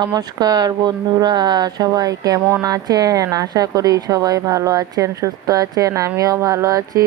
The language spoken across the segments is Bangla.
নমস্কার বন্ধুরা, সবাই কেমন আছেন? আশা করি সবাই ভালো আছেন, সুস্থ আছেন, আমিও ভালো আছি।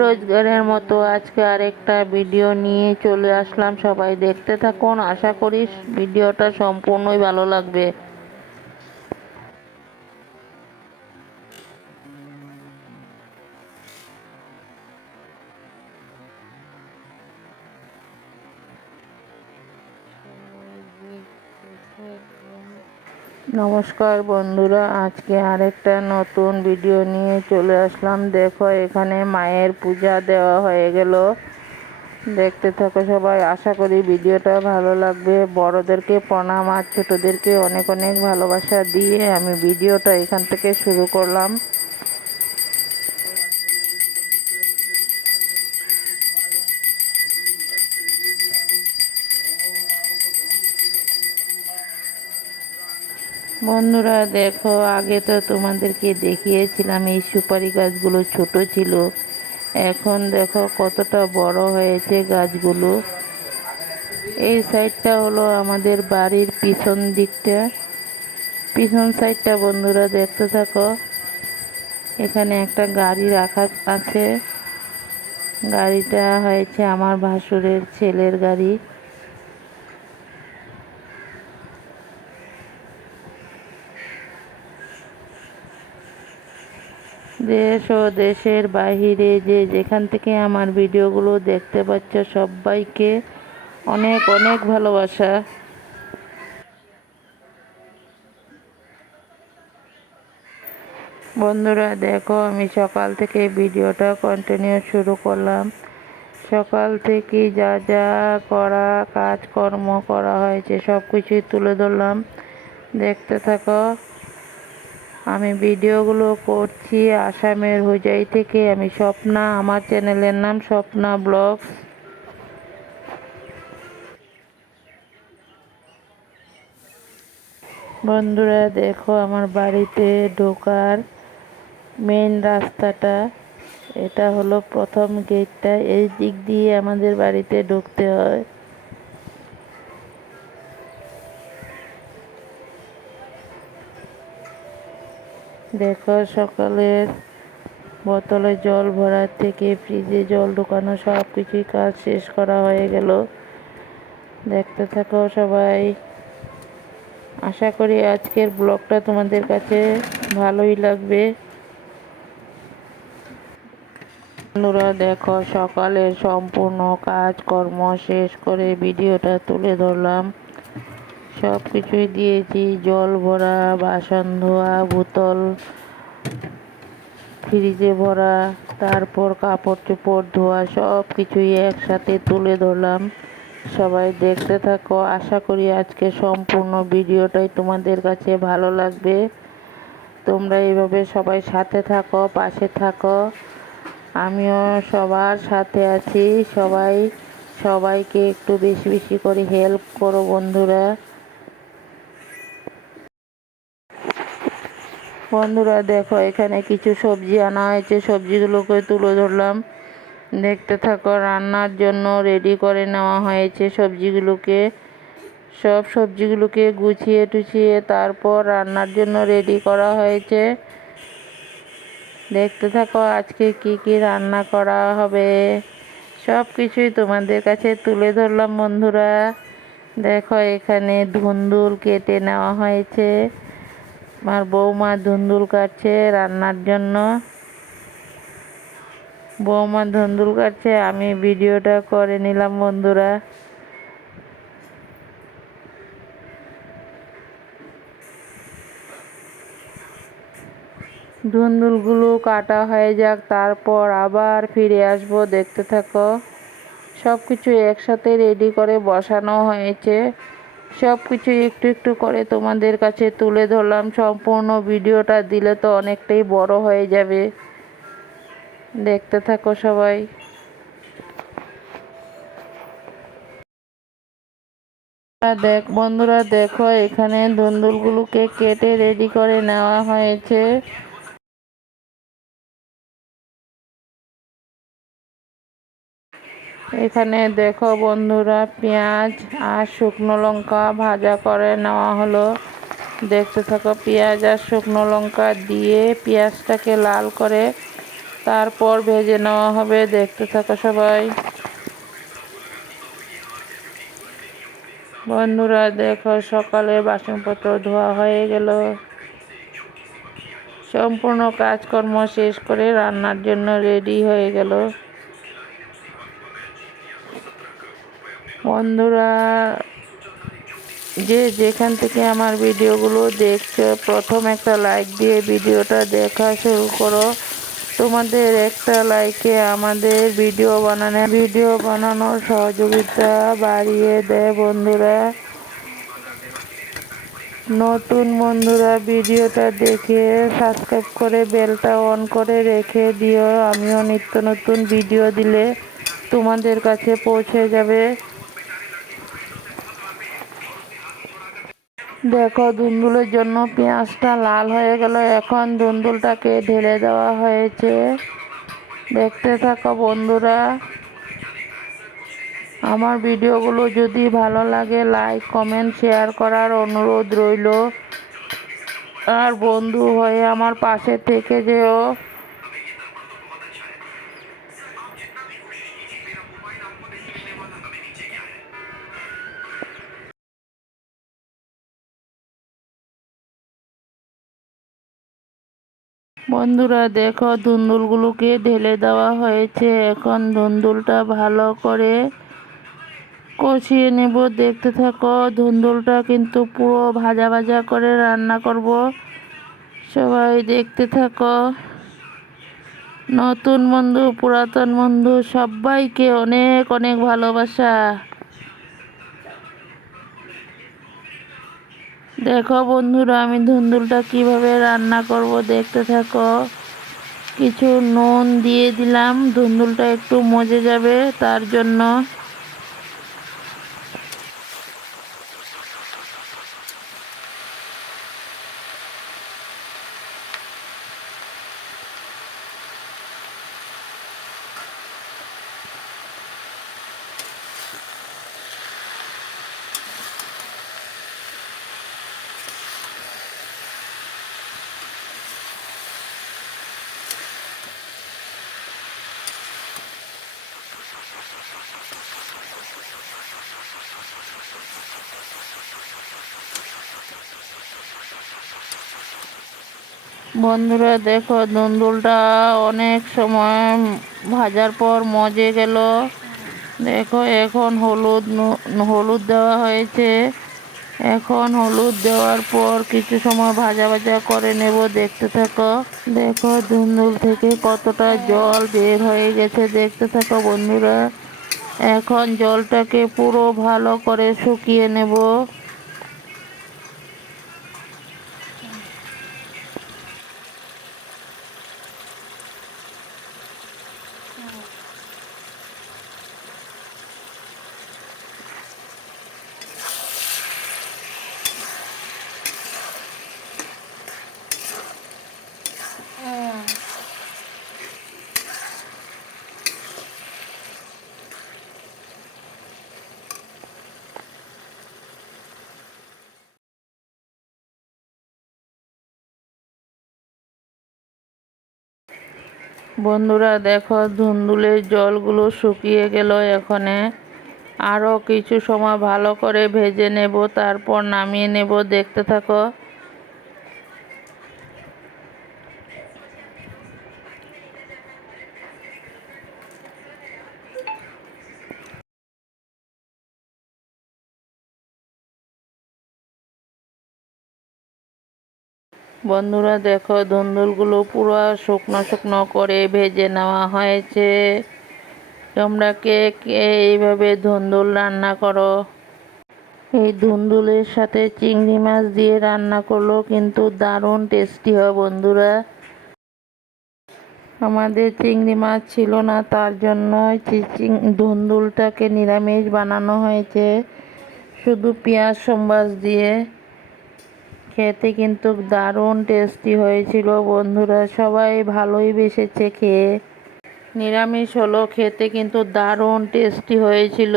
রোজগারের মতো আজকে আরেকটা ভিডিও নিয়ে চলে আসলাম, সবাই দেখতে থাকুন। আশা করি ভিডিওটা সম্পূর্ণই ভালো লাগবে। নমস্কার বন্ধুরা, আজকে আরেকটা নতুন ভিডিও নিয়ে চলে আসলাম। দেখো, এখানে মায়ের পূজা দেওয়া হয়ে গেল। দেখতে থাকো সবাই, আশা করি ভিডিওটা ভালো লাগবে। বড়দেরকে প্রণাম আর ছোটোদেরকে অনেক অনেক ভালোবাসা দিয়ে আমি ভিডিওটা এখান থেকে শুরু করলাম। বন্ধুরা, দেখো, আগে তো তোমাদেরকে দেখিয়েছিলাম এই সুপারি গাছগুলো ছোট ছিল। এখন দেখো কতটা বড় হয়েছে গাছগুলো। এই সাইডটা হলো আমাদের বাড়ির পিছন দিকটা। পিছন সাইডটা বন্ধুরা, দেখতে থাকো। এখানে একটা গাড়ি রাখা আছে। গাড়িটা হয়েছে আমার ভাসুরের ছেলের গাড়ি। দেশ ও দেশের বাহিরে যে যেখান থেকে আমার ভিডিওগুলো দেখতে পাচ্ছ সবাইকে অনেক অনেক ভালোবাসা। বন্ধুরা, দেখো, আমি সকাল থেকে ভিডিওটা কন্টিনিউ শুরু করলাম। সকাল থেকে যা যা করা, কাজকর্ম করা হয়েছে সব কিছুই তুলে ধরলাম। দেখতে থাকো। আমি ভিডিওগুলো করছি আসামের হুজাই থেকে। আমি স্বপ্না, আমার চ্যানেলের নাম স্বপ্না ব্লগস। বন্ধুরা, দেখো আমার বাড়িতে ঢোকার মেন রাস্তাটা। এটা হলো প্রথম গেটটা এই দিক দিয়ে আমাদের বাড়িতে ঢুকতে হয়। দেখো, সকালের বোতলে জল ভরার থেকে ফ্রিজে জল ঢোকানো সব কিছুই কাজ শেষ করা হয়ে গেল। দেখতে থাকো সবাই। আশা করি আজকের ব্লগটা তোমাদের কাছে ভালোই লাগবে। বন্ধুরা, দেখো সকালে সম্পূর্ণ কাজকর্ম শেষ করে ভিডিওটা তুলে ধরলাম। সব কিছুই দিয়েছি, জল ভরা, বাসন ধোয়া, বোতল, ফ্রিজে ভরা, তারপর কাপড় চোপড় ধোয়া সব কিছুই একসাথে তুলে ধরলাম। সবাই দেখতে থাকো, আশা করি আজকে সম্পূর্ণ ভিডিওটাই তোমাদের কাছে ভালো লাগবে। তোমরা এইভাবে সবাই সাথে থাকো, পাশে থাকো। আমিও সবার সাথে আছি, সবাই, সবাইকে একটু বেশি বেশি করে হেল্প করো বন্ধুরা। বন্ধুরা, দেখো এখানে কিছু সবজি আনা হয়েছে। সবজিগুলোকে তুলে ধরলাম। দেখতে থাকো, রান্নার জন্য রেডি করে নেওয়া হয়েছে সবজিগুলোকে। সব সবজিগুলোকে গুছিয়ে টুছিয়ে তারপর রান্নার জন্য রেডি করা হয়েছে। দেখতে থাকো, আজকে কি কি রান্না করা হবে? সব কিছুই তোমাদের কাছে তুলে ধরলাম বন্ধুরা। দেখো, এখানে ধুন্দুল কেটে নেওয়া হয়েছে। আমার বৌমা ধুন্দুল কাটছে রান্নার জন্য। বৌমা ধুন্দুল কাটছে, আমি ভিডিওটা করে নিলাম বন্ধুরা। ধুন্দুলগুলো কাটা হয়ে যাক, তারপর আবার ফিরে আসব, দেখতে থাকো। সব কিছু একসাথে রেডি করে বসানো হয়েছে। সব কিছু একটু একটু করে তোমাদের কাছে তুলে ধরলাম। সম্পূর্ণ ভিডিওটা দিলে তো অনেকটাই বড় হয়ে যাবে। দেখতে থাকো সবাই। দেখ, বন্ধুরা দেখো, এখানে ধুন্দুলগুলোকে কেটে রেডি করে নেওয়া হয়েছে। এখানে দেখো বন্ধুরা, পেঁয়াজ আর শুকনো লঙ্কা ভাজা করে নেওয়া হলো। দেখতে থাকো, পেঁয়াজ আর শুকনো লঙ্কা দিয়ে পেঁয়াজটাকে লাল করে তারপর ভেজে নেওয়া হবে। দেখতে থাকো সবাই। বন্ধুরা, দেখো সকালে বাসনপত্র ধোয়া হয়ে গেল। সম্পূর্ণ কাজকর্ম শেষ করে রান্নার জন্য রেডি হয়ে গেল। বন্ধুরা, যে যেখান থেকে আমার ভিডিওগুলো দেখছ, প্রথম একটা লাইক দিয়ে ভিডিওটা দেখা শুরু করো। তোমাদের একটা লাইকে আমাদের ভিডিও বানানো, ভিডিও বানানোর সহযোগিতা বাড়িয়ে দেয় বন্ধুরা। নতুন বন্ধুরা, ভিডিওটা দেখে সাবস্ক্রাইব করে বেলটা অন করে রেখে দিও। আমিও নিত্য নতুন ভিডিও দিলে তোমাদের কাছে পৌঁছে যাবে। দেখো, দুন্দুলের জন্য পেঁয়াজটা লাল হয়ে গেল। এখন দুন্দুলটাকে ঢেলে দেওয়া হয়েছে। দেখতে থাকো বন্ধুরা। আমার ভিডিওগুলো যদি ভালো লাগে লাইক কমেন্ট শেয়ার করার অনুরোধ রইল। আর বন্ধু হয়ে আমার পাশে থেকে যেও। বন্ধুরা, দেখো ধুন্দুলগুলোকে ঢেলে দেওয়া হয়েছে। এখন ধুন্দুলটা ভালো করে কষিয়ে নেব। দেখতে থাকো, ধুন্দুলটা কিন্তু পুরো ভাজা ভাজা করে রান্না করব। সবাই দেখতে থাকো। নতুন বন্ধু, পুরাতন বন্ধু, সবাইকে অনেক অনেক ভালোবাসা। দেখো বন্ধুরা, আমি ধুন্দুলটা কীভাবে রান্না করব দেখতে থাকো। কিছু নুন দিয়ে দিলাম, ধুন্দুলটা একটু মজে যাবে, তার জন্য। বন্ধুরা, দেখো দুন্দুলটা অনেক সময় ভাজার পর মজে গেল। দেখো, এখন হলুদ হলুদ দেওয়া হয়েছে। এখন হলুদ দেওয়ার পর কিছু সময় ভাজা ভাজা করে নেব, দেখতে থাকো। দেখো ধুন্দুল থেকে কতটা জল বের হয়ে গেছে, দেখতে থাকো বন্ধুরা। এখন জলটাকে পুরো ভালো করে শুকিয়ে নেব। বন্ধুরা, দেখো, ধুন্দুলের জলগুলো শুকিয়ে গেল এখানে। আরও কিছু সময় ভালো করে ভেজে নেব, তারপর নামিয়ে নেব, দেখতে থাকো। বন্ধুরা দেখো, ধুন্দুলগুলো পুরো শুকনো শুকনো করে ভেজে নেওয়া হয়েছে। তোমরা কে কে এইভাবে ধুন্দুল রান্না করো? এই ধুন্দুলের সাথে চিংড়ি মাছ দিয়ে রান্না করল কিন্তু দারুণ টেস্টি হয় বন্ধুরা। আমাদের চিংড়ি মাছ ছিল না, তার জন্য ধুন্দুলটাকে নিরামিষ বানানো হয়েছে। শুধু পেঁয়াজ, সম্বাস দিয়ে। খেতে কিন্তু দারুণ টেস্টি হয়েছিল বন্ধুরা। সবাই ভালোই বেসেছে খেয়ে। নিরামিষ হলো, খেতে কিন্তু দারুণ টেস্টি হয়েছিল।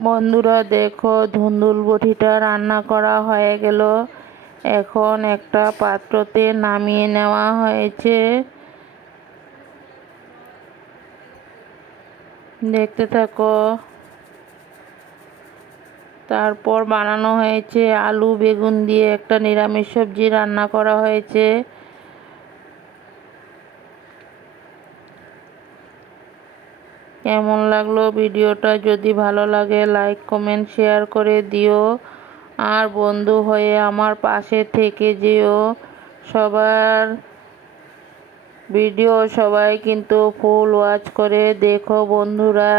বন্ধুরা, দেখো ধুন্দুল বটিটা রান্না করা হয়ে গেল। এখন একটা পাত্রতে নামিয়ে নেওয়া হয়েছে। দেখতে থাকো। তারপর বানানো হয়েছে আলু, বেগুন দিয়ে একটা নিরামিষ সবজি রান্না করা হয়েছে। কেমন লাগল ভিডিওটা? যদি ভালো লাগে, লাইক, কমেন্ট, শেয়ার করে দিও। আর বন্ধু হয়ে আমার পাশে থেকে যেও। সবার ভিডিও সবাই কিন্তু ফুল ওয়াচ করে দেখো বন্ধুরা।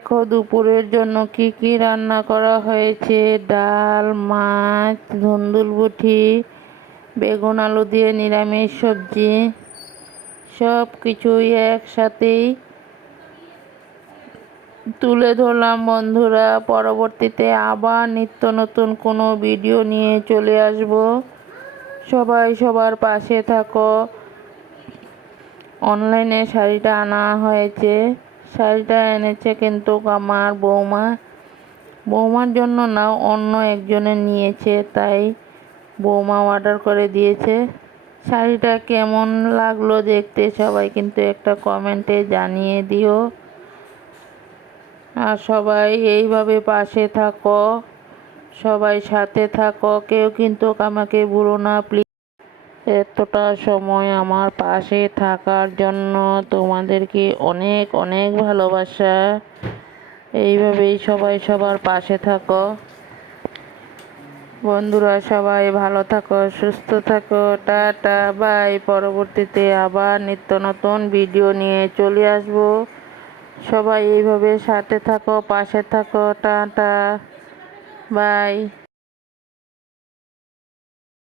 দেখো দুপুরের জন্য কি কি রান্না করা হয়েছে? ডাল, মাছ, ধুন্দুল বুটি বেগুন আলু দিয়ে নিরামিষ সবজি সব কিছুই একসাথেই তুলে ধরলাম বন্ধুরা। পরবর্তীতে আবার নিত্য নতুন কোনো ভিডিও নিয়ে চলে আসব। সবাই সবার পাশে থাকো। অনলাইনে শাড়িটা আনা হয়েছে। শাড়িটা এনেছে কিন্তু আমার বৌমা। বৌমার জন্য না, অন্য একজনে নিয়েছে, তাই বৌমা অর্ডার করে দিয়েছে। শাড়িটা কেমন লাগল দেখতে সবাই কিন্তু একটা কমেন্টে জানিয়ে দিও। আর সবাই এইভাবে পাশে থাকো। সবাই সাথে থাকো, কেউ কিন্তু আমাকে ভুলো না প্লিজ এতটা সময় আমার পাশে থাকার জন্য তোমাদেরকে অনেক অনেক ভালোবাসা। এইভাবেই সবাই সবার পাশে থাকো। বন্ধুরা, সবাই ভালো থাকো, সুস্থ থাকো, টাটা, বাই। পরবর্তীতে আবার নিত্য নতুন ভিডিও নিয়ে চলে আসব। সবাই এইভাবে সাথে থাকো, পাশে থাকো, টাটা। বাই